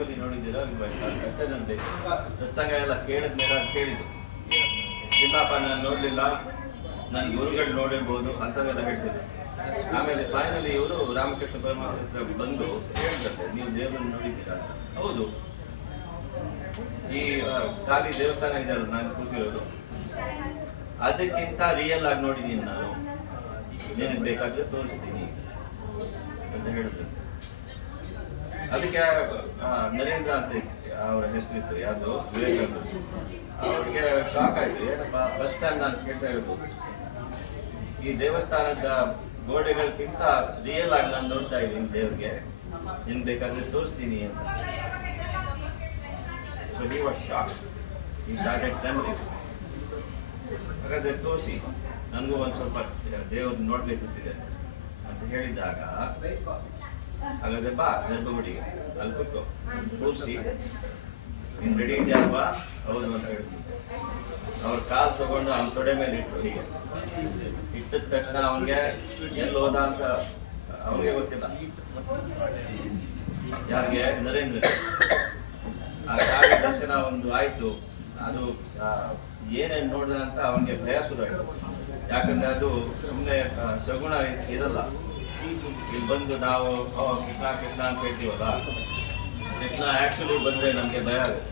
Actually ನೋಡಿದ್ದೀರಾ ಅಷ್ಟೇ ನನಗೆ ಸತ್ಸಂಗ ಎಲ್ಲ ಕೇಳಿದ್ಮೇಲೆ ಅದು ಕೇಳಿದ್ದು ಇಲ್ಲಪ್ಪ ನಾನು ನೋಡಲಿಲ್ಲ ನನ್ನ ಗುರುಗಳು ನೋಡಿರ್ಬೋದು ಅಂಥದ್ದೆಲ್ಲ ಹೇಳ್ತಿದ್ದೆ. ಆಮೇಲೆ ಫೈನಲಿ ಇವರು ರಾಮಕೃಷ್ಣ ಪರಮಹಂಸ ಹತ್ರ ಬಂದು ಹೇಳ್ತಾರೆ ನೀವು ದೇವರನ್ನು ನೋಡಿದ್ದೀರಾ ಅಂತ. ಹೌದು, ಈ ಖಾಲಿ ದೇವಸ್ಥಾನ ಇದೆಯಲ್ಲ ನಾನು ಕೂತಿರೋದು ಅದಕ್ಕಿಂತ ರಿಯಲ್ ಆಗಿ ನೋಡಿದ್ದೀನಿ ನಾನು, ನಿನಗೆ ಬೇಕಾದ್ರೆ ತೋರಿಸ್ತೀನಿ ಅಂತ ಹೇಳ್ತಾರೆ. ಅದಕ್ಕೆ ನರೇಂದ್ರ ಅಂತ ಅವರ ಹೆಸರಿತ್ತು, ಯಾವುದು ವಿವೇಕಾನಂದ, ಅವ್ರಿಗೆ ಶಾಕ್ ಆಯ್ತು. ಏನಪ್ಪ ಫಸ್ಟ್ ಟೈಮ್ ನಾನು ಕೇಳ್ತಾ ಇರೋದು ಈ ದೇವಸ್ಥಾನದ ಗೋಡೆಗಳಕ್ಕಿಂತ ರಿಯಲ್ ಆಗಿ ನಾನು ನೋಡ್ತಾ ಇದ್ದೀನಿ ದೇವ್ರಿಗೆ, ನಿನ್ ಬೇಕಾದ್ರೆ ತೋರಿಸ್ತೀನಿ ಅಂತ. So he was shock, he started trembling. ಹಾಗಾದ್ರೆ ತೋರಿಸಿ, ನನಗೂ ಒಂದು ಸ್ವಲ್ಪ ದೇವ್ರನ್ನ ನೋಡ್ಬೇಕಿದೆ ಅಂತ ಹೇಳಿದಾಗ, ಹಾಗಾದ್ರೆ ಬಾ ಗರ್ಭಗುಡಿಗೆ, ಅಲ್ಲಿ ಕೂತು ಕೂರಿಸಿ ನೀನು ರೆಡಿ ಇದೆಯಾ ಅಲ್ವಾ? ಹೌದು ಅಂತ ಹೇಳಿದ್ರು. ಅವ್ರ ಕಾಲು ತಗೊಂಡು ಅವ್ನ ತೊಡೆ ಮೇಲೆ ಇಟ್ರು. ಹೀಗೆ ಇಟ್ಟಿದ ತಕ್ಷಣ ಅವನಿಗೆ ಎಲ್ಲಿ ಹೋದ ಅಂತ ಅವನಿಗೆ ಗೊತ್ತಿಲ್ಲ, ಯಾರಿಗೆ? ನರೇಂದ್ರ. ಆ ಕಾಳಿ ದರ್ಶನ ಒಂದು ಆಯ್ತು. ಅದು ಏನೇನು ನೋಡಿದ ಅಂತ ಅವನಿಗೆ ಭಯ ಶುರು ಆಯಿತು. ಯಾಕಂದ್ರೆ ಅದು ಸುಮ್ಮನೆ ಸಗುಣ ಇರಲ್ಲ. ಇಲ್ಲಿ ಬಂದು ನಾವು ಕೃಷ್ಣ ಕೃಷ್ಣ ಅಂತ ಹೇಳ್ತೀವಲ್ಲ, ಕೃಷ್ಣ ಆ್ಯಕ್ಚುಲಿ ಬಂದರೆ ನಮಗೆ ಭಯ ಆಗುತ್ತೆ.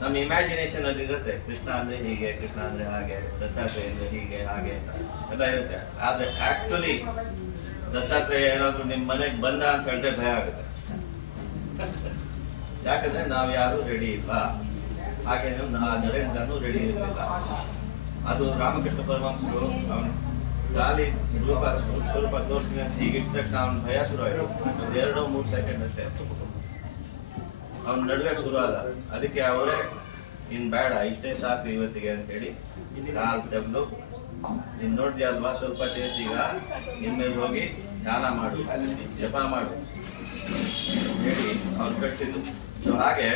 ನಮ್ಮ ಇಮ್ಯಾಜಿನೇಷನ್ ಅಲ್ಲಿ ಇರುತ್ತೆ, ಕೃಷ್ಣ ಅಂದರೆ ಹೀಗೆ, ಕೃಷ್ಣ ಅಂದರೆ ಹಾಗೆ, ದತ್ತಾತ್ರೇಯ ಅಂದರೆ ಹೀಗೆ ಹಾಗೆ ಎಲ್ಲ ಇರುತ್ತೆ. ಆದರೆ ಆ್ಯಕ್ಚುಲಿ ದತ್ತಾತ್ರೇಯ ಏನಾದರೂ ನಿಮ್ಮ ಮನೆಗೆ ಬಂದ ಅಂತ ಹೇಳಿದ್ರೆ ಭಯ ಆಗುತ್ತೆ. ಯಾಕಂದರೆ ನಾವು ಯಾರೂ ರೆಡಿ ಇಲ್ಲ. ಹಾಗೇನು ನರೇಂದ್ರನೂ ರೆಡಿ ಇರಲಿಲ್ಲ. ಅದು ರಾಮಕೃಷ್ಣ ಪರಮಹಂಸರು ಅವನು ಖಾಲಿ ರೂಪ ಸ್ವಲ್ಪ ತೋರಿಸ್ತೀನಿ ಅಂತ ಹೀಗೆ ಇಟ್ಟ ತಕ್ಷಣ ಅವನ ಭಯ ಶುರು ಆಯಿತು. ಒಂದು 2-3 ಸೆಕೆಂಡ್ ಅಷ್ಟೇ ಅವ್ನ ನಡುವೆ ಶುರು ಆದ. ಅದಕ್ಕೆ ಅವರೇ ಇನ್ನು ಬೇಡ, ಇಷ್ಟೇ ಸಾಕು ಇವತ್ತಿಗೆ ಅಂತೇಳಿ ಕಾಲು ತೆಗೆದು, ನೀನು ನೋಡಿದ್ಯಾ ಅಲ್ವಾ ಸ್ವಲ್ಪ ಟೇಸ್ಟ್, ಈಗ ಇನ್ಮೇಲೆ ಹೋಗಿ ಧ್ಯಾನ ಮಾಡು, ಜಪ ಮಾಡು ಹೇಳಿ ಅವ್ನು ಕಳಿಸಿದ್ದು. ಸೊ ಹಾಗೆ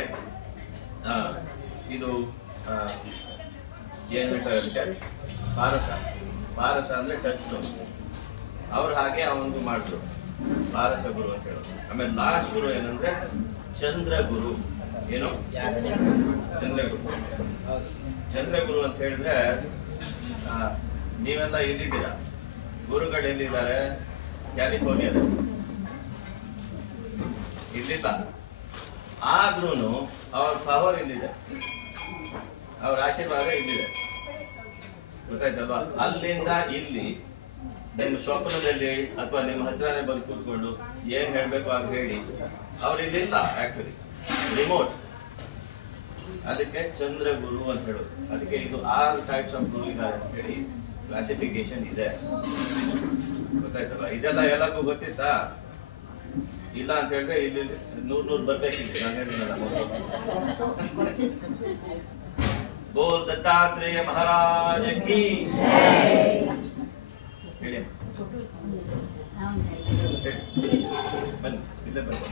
ಇದು ಏನು ಹೇಳ್ತಾರೆ, ಪಾರಸ. ಪಾರಸ ಅಂದರೆ ಟಚ್ ಸ್ಟೋನ್. ಅವ್ರು ಹಾಗೆ ಅವನಿಗೂ ಮಾಡಿದ್ರು, ಪಾರಸ ಗುರು ಅಂತ ಹೇಳೋದು. ಆಮೇಲೆ ಲಾಸ್ಟ್ ಗುರು ಏನಂದ್ರೆ ಚಂದ್ರಗುರು. ಏನು? ಚಂದ್ರಗುರು. ಚಂದ್ರಗುರು ಅಂತ ಹೇಳಿದ್ರೆ ನೀವೆಲ್ಲ ಎಲ್ಲಿದ್ದೀರಾ? ಗುರುಗಳು ಎಲ್ಲಿದ್ದಾರೆ? ಕ್ಯಾಲಿಫೋರ್ನಿಯಾದಲ್ಲಿ ಇಲ್ಲಿಲ್ಲ. ಆದ್ರೂ ಅವ್ರ ಪವರ್ ಇಲ್ಲಿದೆ, ಅವ್ರ ಆಶೀರ್ವಾದ ಇಲ್ಲಿದೆ. ಗೊತ್ತಾಯ್ತಲ್ವಾ? ಅಲ್ಲಿಂದ ಇಲ್ಲಿ ನಿಮ್ಮ ಸ್ವಪ್ನದಲ್ಲಿ ಅಥವಾ ನಿಮ್ಮ ಹತ್ರನೇ ಬಂದು ಕೂತ್ಕೊಂಡು ಏನು ಹೇಳಬೇಕು ಅಂತ ಹೇಳಿ ಅವ್ರು ಇಲ್ಲಿಲ್ಲ. Actually remote. ಅದಕ್ಕೆ ಚಂದ್ರಗುರು ಅಂತ ಹೇಳೋದು. ಅದಕ್ಕೆ ಇದು 6 ಟೈಪ್ಸ್ ಆಫ್ ಗುರು ಇದ್ದಾರೆ ಅಂತ ಹೇಳಿ ಕ್ಲಾಸಿಫಿಕೇಶನ್ ಇದೆ. ಗೊತ್ತಾಯ್ತಲ್ಲ? ಇದೆಲ್ಲ ಎಲ್ಲರಿಗೂ ಗೊತ್ತಿತ್ತಾ? ಇಲ್ಲ ಅಂತ ಹೇಳಿದ್ರೆ ಇಲ್ಲಿ 100 ಬರ್ಬೇಕಿತ್ತು. ನಾನು ಹೇಳಿದ್ನಲ್ಲ ಮೊದಲು. ಬೋಲ್ ದತ್ತಾತ್ರೇಯ ಮಹಾರಾಜ ಕಿ ಹೇಳಿ. ಬನ್ನಿ, ಇಲ್ಲೇ ಬನ್ನಿ.